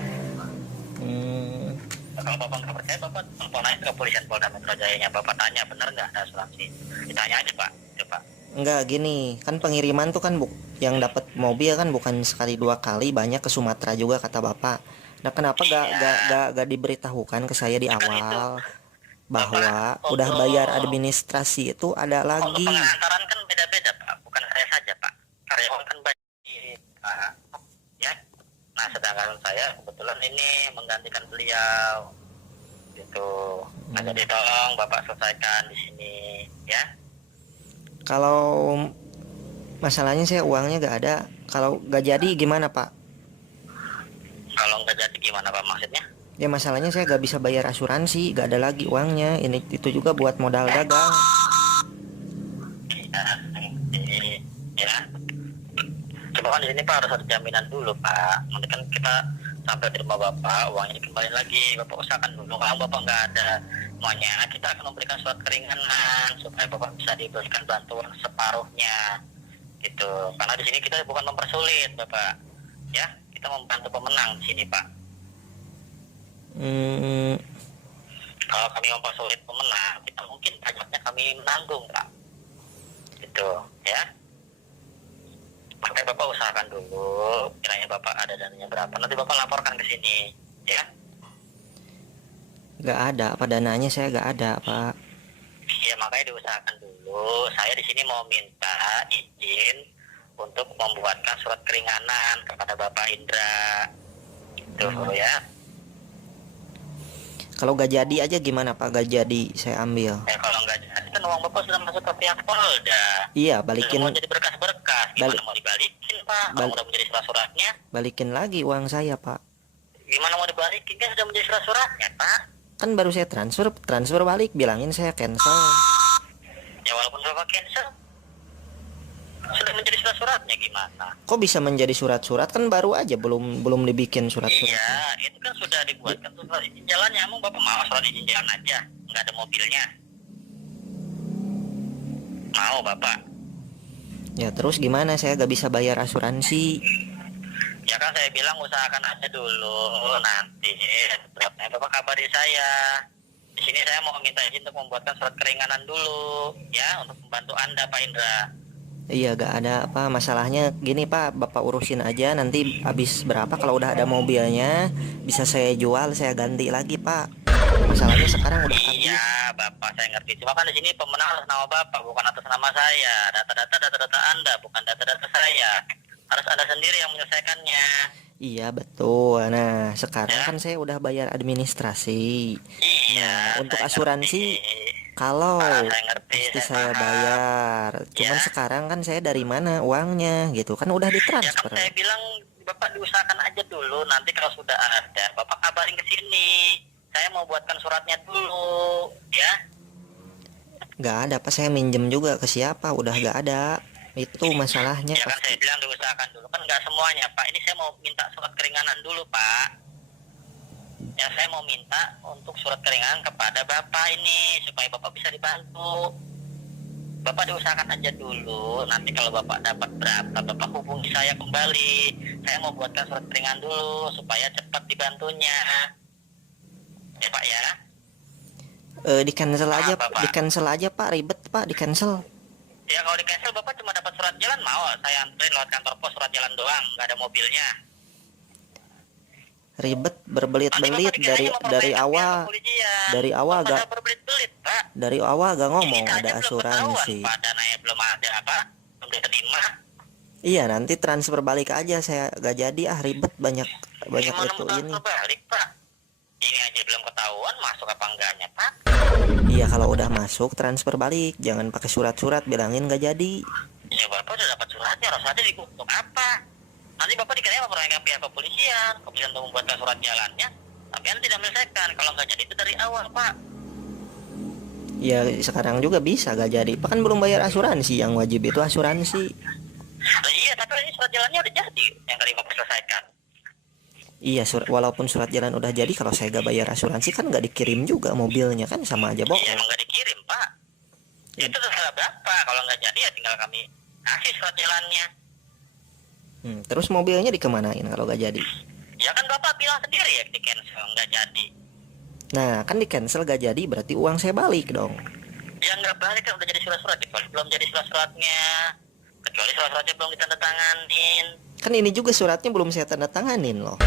Kalau Bapak nggak percaya, Bapak telepon aja ke kepolisian Polda Metro Jaya-nya, Bapak tanya benar nggak ada asuransi, ditanya aja Pak, coba. Enggak, gini kan pengiriman tuh kan yang dapat mobil kan bukan sekali 2 kali, banyak ke Sumatera juga kata Bapak. Nah kenapa gak diberitahukan ke saya di awal bahwa udah bayar administrasi itu ada lagi. Untuk pengantaran kan beda-beda Pak, bukan saya saja Pak, karyawan kan banyak Pak ya. Nah sedangkan saya kebetulan ini menggantikan beliau gitu. Nah jadi tolong Bapak selesaikan di sini ya. Kalau masalahnya saya uangnya gak ada, kalau gak jadi gimana Pak? Kalau nggak jadi gimana Pak maksudnya? Ya masalahnya saya gak bisa bayar asuransi, gak ada lagi uangnya. Ini itu juga buat modal dagang. Ya. Coba kan di sini Pak harus ada jaminan dulu Pak. Nanti kan kita sampai di rumah Bapak, uangnya dikembali lagi. Bapak usahakan dulu. Kalau Bapak nggak ada semuanya, kita akan memberikan surat keringanan supaya Bapak bisa diberikan bantuan separuhnya, gitu. Karena di sini kita bukan mempersulit Bapak, ya. Kita membantu pemenang di sini Pak. Kalau kami mempersulit pemenang, kita mungkin pajaknya kami menanggung Pak, gitu, ya. Makanya Bapak usahakan dulu, kiranya Bapak ada dananya berapa, nanti Bapak laporkan ke sini, ya. Gak ada, apa dananya saya gak ada Pak. Ya makanya diusahakan dulu. Saya di sini mau minta izin untuk membuatkan surat keringanan kepada Bapak Indra, gitu ya. Kalau gak jadi aja gimana Pak? Gak jadi saya ambil. Ya kalau nggak jadi kan uang Bapak sudah masuk ke pihak Polda. Iya, balikin. Sudah mau jadi berkas-berkas, gimana mau dibalikin Pak? Kalau udah menjadi surat-suratnya. Balikin lagi uang saya Pak. Gimana mau dibalikin, kan sudah menjadi surat-suratnya Pak? Kan baru saya transfer balik, bilangin saya cancel. Ya walaupun Bapak cancel, sudah menjadi surat-suratnya gimana? Kok bisa menjadi surat-surat, kan baru aja belum dibikin surat-surat. Iya, itu kan sudah dibuatkan surat izin jalannya. Emang Bapak mau surat izin jalan aja, nggak ada mobilnya? Mau Bapak? Ya terus gimana, saya gak bisa bayar asuransi. Ya kan saya bilang usahakan aja dulu, nanti Bapak kabari saya. Di sini saya mau minta izin untuk membuatkan surat keringanan dulu, ya, untuk membantu Anda, Pak Indra. Iya, gak ada apa masalahnya. Gini Pak, Bapak urusin aja, nanti habis berapa kalau udah ada mobilnya bisa saya jual, saya ganti lagi Pak. Masalahnya sekarang udah habis. Iya, Bapak saya ngerti. Cuma kan di sini pemenang atas nama Bapak, bukan atas nama saya. Data-data Anda, bukan data-data saya. Harus Anda sendiri yang menyelesaikannya. Iya betul. Nah sekarang Ya. kan saya udah bayar administrasi. Iya, Nah untuk saya asuransi ngerti. kalau Saya ngerti, mesti saya saya paham. bayar. Cuman Ya. sekarang kan saya dari mana uangnya gitu kan udah Ya kan ditransfer. saya bilang Bapak diusahakan aja dulu. Nanti kalau sudah ada, Bapak kabarin ke sini. Saya mau buatkan suratnya dulu, ya. Gak ada Pak, saya minjem juga ke siapa udah gak ada. Itu masalahnya Ya kan pasti. saya bilang diusahakan dulu. Kan nggak semuanya, Pak. Ini saya mau minta surat keringanan dulu, Pak. Ya, saya mau minta untuk surat keringanan kepada Bapak ini supaya Bapak bisa dibantu. Bapak diusahakan aja dulu. Nanti kalau Bapak dapat berapa, Bapak hubungi saya kembali. Saya mau buatkan surat keringanan dulu supaya cepat dibantunya. Ya, Pak ya. Di cancel aja, Apa, Pak? di cancel aja Pak, ribet Pak, di cancel. Ya kalau di cancel Bapak cuma dapat surat jalan, mau saya anterin lewat kantor pos surat jalan doang, nggak ada mobilnya. Ribet Nanti berbelit-belit Bapak dikiranya mau dari permainkan pihak awal. kepolisian. Dari awal Bapak gak berbelit-belit, Pak. dari awal gak ngomong Ini ada aja belum asuransi. ketahuan, Pak, dananya belum ada, apa? Belum diterima. Iya nanti transfer balik aja, saya gak jadi ribet banyak Gimana itu mau ini. transfer balik, Pak? Ini aja belum ketahuan masuk apa enggaknya, Pak. Iya kalau udah masuk transfer balik, jangan pakai surat-surat bilangin gak jadi. Ya Bapak udah dapat suratnya, harus ada untuk apa? Nanti Bapak dikiranya mempermainkan pihak kepolisian untuk membuatkan surat jalannya. Tapi Anda tidak menyelesaikan, kalau nggak jadi itu dari awal, Pak. Ya sekarang juga bisa gak jadi, Pak kan belum bayar asuransi, yang wajib itu asuransi. Iya, tapi ini surat jalannya udah jadi, yang tadi Bapak selesaikan. Iya walaupun surat jalan udah jadi, kalau saya gak bayar asuransi kan gak dikirim juga mobilnya, kan sama aja Iya, bohong. emang nggak dikirim, Pak. Itu terserah Bapak, kalau nggak jadi ya tinggal kami kasih surat jalannya. Terus mobilnya dikemanain kalau gak jadi? Ya kan Bapak bilang sendiri ya di cancel, nggak jadi. Nah kan di cancel gak jadi, berarti uang saya balik dong. Ya nggak balik kan udah jadi surat-surat, kecuali belum jadi surat-suratnya. Kecuali surat-suratnya belum ditandatanganin. Kan ini juga suratnya belum saya tanda tanganin loh.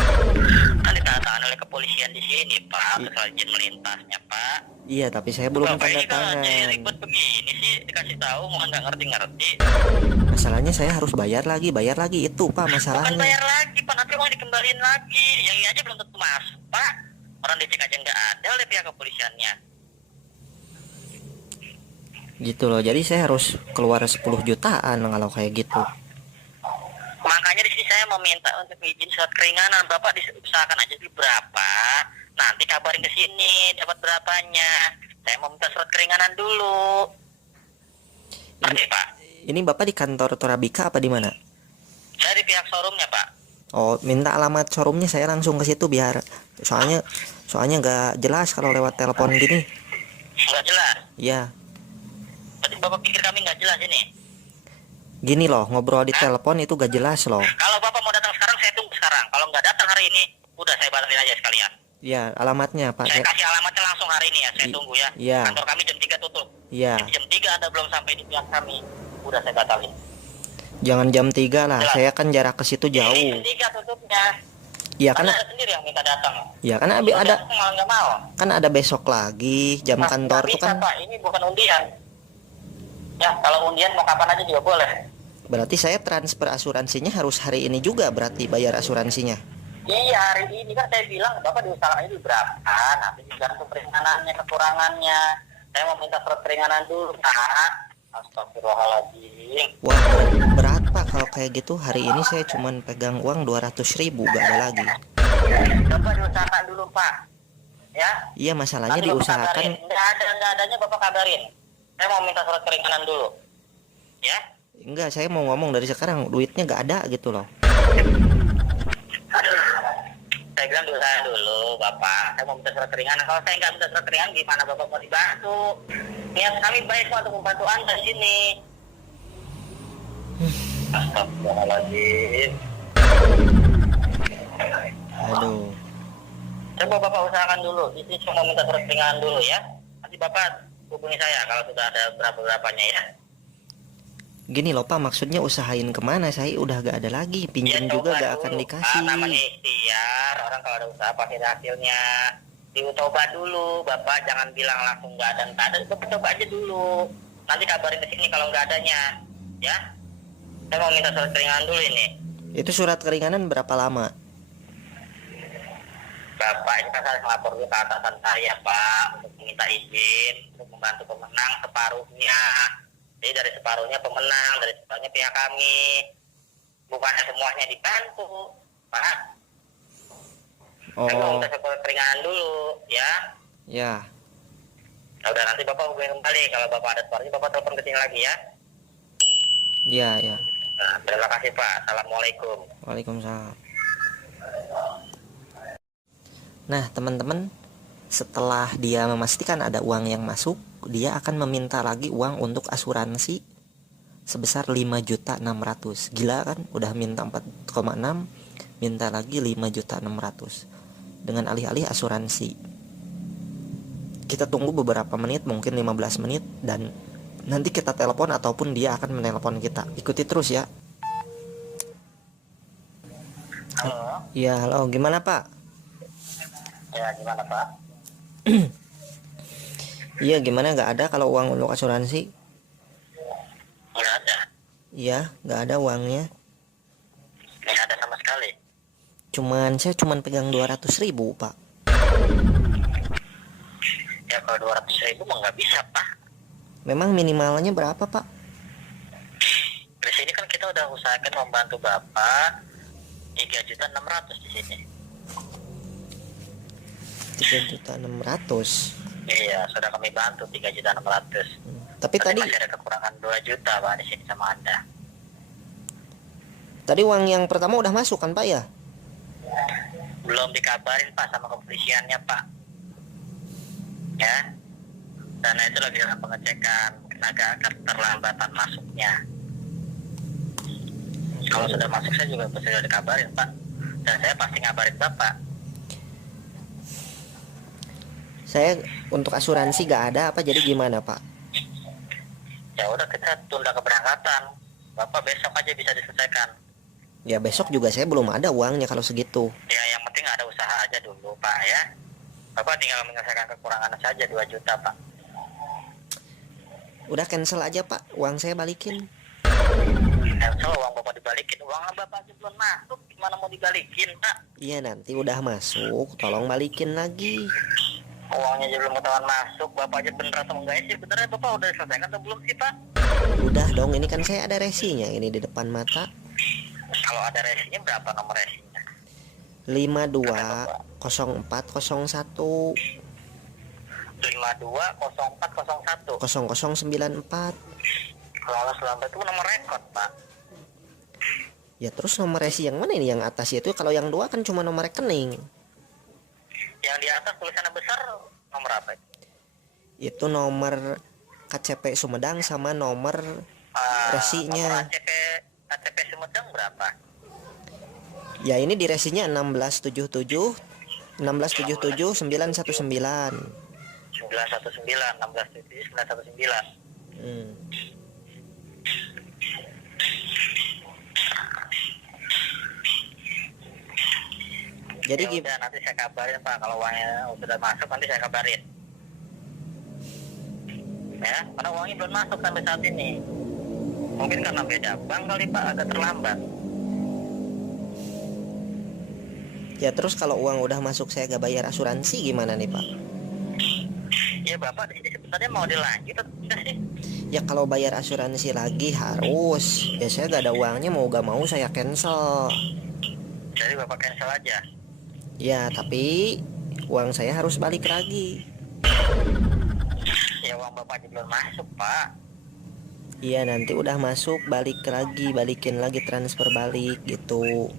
Kan ditandatangani oleh kepolisian di sini, Pak, setelah izin melintasnya, Pak. Iya tapi saya belum Bapak tanda ini kan jadi tangan. ribet begini sih, dikasih tahu mau nggak ngerti-ngerti. Masalahnya saya harus bayar lagi itu Pak Bukan masalahnya. bayar lagi, Pak, nanti uang dikembaliin lagi. Yang ini aja belum tentu masuk, Pak. Orang dicek aja nggak ada oleh pihak kepolisiannya. Gitu loh, jadi saya harus keluar 10 jutaan kalau kayak gitu. Makanya di sini saya mau minta untuk izin surat keringanan. Bapak diusahakan aja dulu berapa. Nanti kabarin ke sini dapat berapanya. Saya mau minta surat keringanan dulu. Ngerti, Pak? Ini Bapak di kantor Torabika apa di mana? Saya di pihak showroomnya, Pak. Oh, minta alamat showroomnya, saya langsung ke situ biar soalnya nggak jelas kalau lewat telepon gini. Nggak jelas. Ya, Berarti Bapak pikir kami nggak jelas ini? gini loh, ngobrol di telepon itu gak jelas loh. Kalau Bapak mau datang sekarang, saya tunggu sekarang. Kalau nggak datang hari ini, udah saya batalin aja sekalian. Ya, alamatnya Pak. Saya kasih alamatnya langsung hari ini ya, saya tunggu ya. Iya. Kantor kami jam 3 tutup. Iya, Jam 3 Anda belum sampai di pihak kami, udah saya batalin. jangan jam 3 lah. Jelas. Saya kan jarak ke situ Ini jauh. jam 3 tutupnya. Iya Anda kan, sendiri yang minta datang. ya kan Udah, ada malah nggak mau. kan ada besok lagi jam Mas, kantor nggak tuh bisa, kan. Pak, ini bukan undian. Ya, kalau undian mau kapan aja juga boleh. Berarti saya transfer asuransinya harus hari ini juga, berarti bayar asuransinya. Iya, hari ini kan saya bilang Bapak diusahakan ini berapa, nanti digantung keringanannya, kekurangannya. Saya mau minta surat keringanan dulu, Pak. Astagfirullahaladzim. Wah, berat Pak kalau kayak gitu. Hari ini saya cuman pegang uang 200.000, gak ada lagi. Bapak diusahakan dulu, Pak. Ya. Iya, masalahnya Nanti Bapak diusahakan. kabarin. Nggak adanya Bapak kabarin. Saya mau minta surat keringanan dulu. Ya. Enggak, saya mau ngomong dari sekarang, duitnya gak ada gitu loh. Saya bilang diusahakan dulu, Bapak. Saya mau minta surat keringanan. Kalau saya nggak minta surat keringanan, gimana Bapak mau dibantu? Niat kami baik Pak untuk membantu Anda di sini. Astagfirullahaladzim. Aduh. Coba Bapak usahakan dulu. Ini cuma minta surat keringanan dulu ya. Nanti Bapak hubungi saya kalau sudah ada berapa-berapanya ya. Gini loh Pak, maksudnya usahain kemana? Saya udah gak ada lagi, pinjam juga coba gak akan dulu. dikasih. Namanya ikhtiar, orang kalau ada usaha pasti ada hasilnya. Dicoba dulu, Bapak jangan bilang langsung nggak ada, nggak ada. Bapak coba aja dulu. Nanti kabarin ke sini kalau nggak adanya, ya. Saya mau minta surat keringanan dulu ini. Itu surat keringanan berapa lama? Bapak ini kan saya lapor dulu ke atasan saya Pak untuk minta izin untuk membantu pemenang separuhnya. Jadi dari separuhnya pemenang, dari separuhnya pihak kami. Bukannya semuanya dibantu, Pak. Saya mau Oh, minta surat keringanan dulu, ya. ya. Nah, udah nanti Bapak hubungi kembali kalau Bapak ada separuhnya Bapak telepon ke sini lagi ya. Ya, ya. Nah, terima kasih Pak. Assalamualaikum. Waalaikumsalam. Nah, teman-teman, setelah dia memastikan ada uang yang masuk, dia akan meminta lagi uang untuk asuransi sebesar 5.600.000. Gila kan? Udah minta 4,6, minta lagi 5.600.000 dengan alih-alih asuransi. Kita tunggu beberapa menit, mungkin 15 menit, dan nanti kita telepon ataupun dia akan menelpon kita. Ikuti terus ya. Halo. Ya, halo, gimana Pak? Ya, gimana Pak? Iya, gimana, nggak ada kalau uang untuk asuransi? Nggak ada. Iya, nggak ada uangnya. Nggak ada sama sekali. Saya cuman pegang 200.000 Pak. Ya kalau 200.000 mah nggak bisa Pak. Memang minimalnya berapa Pak? Di sini kan kita udah usahakan membantu Bapak 3.600.000 di sini. 3.600.000. Iya, sudah kami bantu 3.600.000. Tapi tadi masih ada kekurangan 2 juta Pak di sini sama Anda. uang yang pertama udah masuk kan Pak ya? Belum dikabarin Pak sama kepolisiannya Pak. Ya. Karena itu lagi dalam pengecekan, agak keterlambatan masuknya. Kalau sudah masuk saya juga sudah dikabarin Pak. Dan saya pasti ngabarin Bapak. Saya untuk asuransi gak ada apa, jadi gimana Pak? Ya udah kita tunda keberangkatan. Bapak besok aja bisa diselesaikan. Ya besok juga saya belum ada uangnya kalau segitu. Ya yang penting ada usaha aja dulu Pak ya. Bapak tinggal menyelesaikan kekurangan saja 2 juta Pak. Udah cancel aja Pak, uang saya balikin. Cancel uang Bapak dibalikin. Uang Bapak aja belum masuk, gimana mau dibalikin Pak? Iya, nanti udah masuk, tolong balikin lagi. Uangnya aja belum ketahuan masuk, Bapak aja bener atau enggak sih? Benernya Bapak udah diselesaikan atau belum sih Pak? Udah dong, ini kan saya ada resinya ini di depan mata. Kalau ada resinya berapa nomor resinya? 520401 520401 0094. Kalau selamat itu nomor rekod Pak. Ya terus nomor resi yang mana ini? Yang atas itu, kalau yang dua kan cuma nomor rekening. Yang di atas tulisannya besar nomor apa itu? Itu nomor KCP Sumedang sama nomor resinya. Nomor KCP Sumedang berapa? Ya ini di resinya 1677 919 919 1677 919. Jadi ya udah, nanti saya kabarin Pak kalau uangnya sudah masuk, nanti saya kabarin. Ya, karena uangnya belum masuk sampai saat ini. Mungkin karena beda bank kali Pak, agak terlambat. Ya terus kalau uang udah masuk saya gak bayar asuransi gimana nih Pak? Ya Bapak di sini sebenarnya mau dilanjut atau tidak sih? Ya kalau bayar asuransi lagi harus. Ya saya gak ada uangnya, mau gak mau saya cancel. Jadi Bapak cancel aja. Ya tapi uang saya harus balik lagi. Ya uang Bapak aja belum masuk Pak. Iya nanti udah masuk balik lagi, balikin lagi, transfer balik gitu.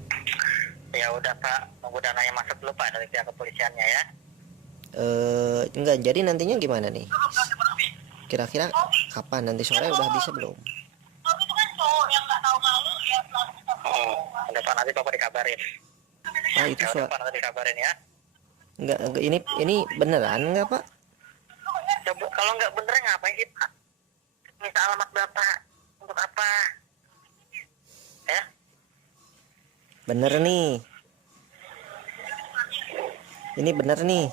Ya udah Pak, tunggu dananya masuk dulu Pak dari pihak kepolisiannya ya. Enggak, jadi nantinya gimana nih? Kira-kira kapan, nanti sore udah bisa belum? Depan nanti Bapak dikabarin. Ah itu Ya, suara depan nanti dikabarin ya. enggak, ini beneran enggak Pak? Coba kalau nggak bener ngapain sih Pak? Minta alamat Bapak untuk apa? Ya, Bener nih, ini bener nih.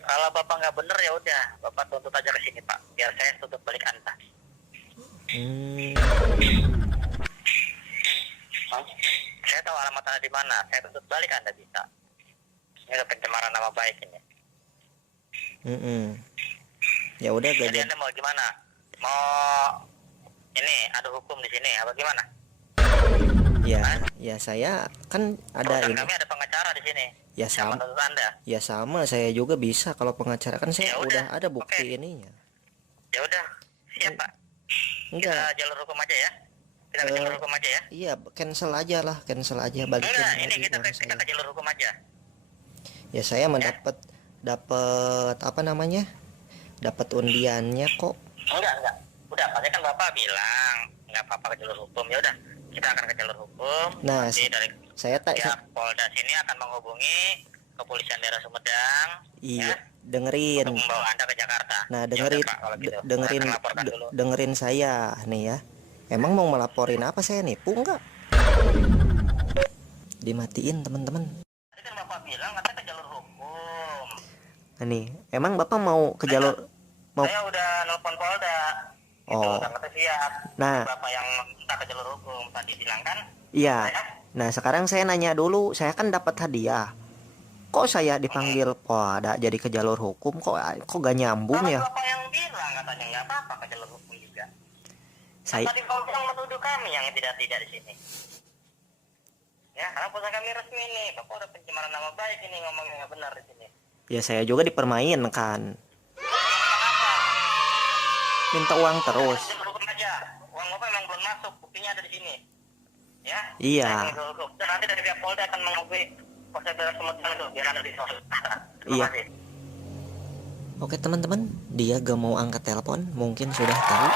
kalau Bapak nggak bener ya udah, Bapak tuntut aja ke sini Pak, biar saya tuntut balik Anda. Hmm, Hah? Saya tahu alamat Anda di mana, saya tuntut balik Anda bisa. Ini udah pencemaran nama baik ini. ya udah gak Jadi jadi. Anda mau gimana? Mau ini ada hukum di sini apa gimana? Ya, Hah? ya saya kan ada Urusan ini. kami ada pengacara di sini. Ya Yang sama, menuntut Anda. ya sama saya juga bisa kalau pengacara kan saya Ya udah, udah ada bukti oke. ininya. Ya udah, siap Pak. Kita Enggak, jalur hukum aja ya. Kita ke jalur hukum aja ya. iya cancel aja lah, cancel aja, balikin Enggak, ini lagi kita uang kita saya. ke jalur hukum aja. Ya saya mendapat dapat apa namanya? Dapat undiannya kok. Enggak. Udah, pasti kan Bapak bilang nggak apa-apa ke jalur hukum. Ya udah, kita akan ke jalur hukum. Nah, Nanti dari saya tak pihak Polda sini akan menghubungi kepolisian daerah Sumedang. iya, Ya, dengerin. untuk membawa Anda ke Jakarta. Nah, Ya dengerin udah, Pak, kalau gitu. dengerin Saya akan laporkan dulu. dengerin saya nih ya. Emang mau melaporin apa, saya nipu enggak? Dimatiin teman-teman. Tadi kan Bapak bilang katanya ke jalur hukum. Nah, nih, emang Bapak mau ke jalur mau Saya udah nelpon Polda. Oh. Itu katanya siap. Nah, Bapak yang minta ke jalur hukum tadi bilang kan? iya. Saya Nah, sekarang saya nanya dulu, saya kan dapat hadiah. Kok saya dipanggil Polda jadi ke jalur hukum, kok gak nyambung Kalau ya? Bapak yang bilang katanya nggak apa-apa ke jalur hukum juga. Saya Tadi Bapak bilang menuduh kami yang tidak di sini. Ya, karena perusahaan kami resmi nih. Bapak udah pencemaran nama baik ini ngomongnya nggak benar di sini. ya saya juga dipermainkan. Minta uang terus. Jalur hukum aja. Uang Bapak memang belum masuk. Buktinya ada di sini. Ya. Iya. Saya jalur hukum. Dan nanti dari pihak Polda akan menghubungi Polda Daerah Sumedang itu biar ada di sana. Iya. Terima kasih. Oke teman-teman, dia gak mau angkat telepon, mungkin sudah tahu.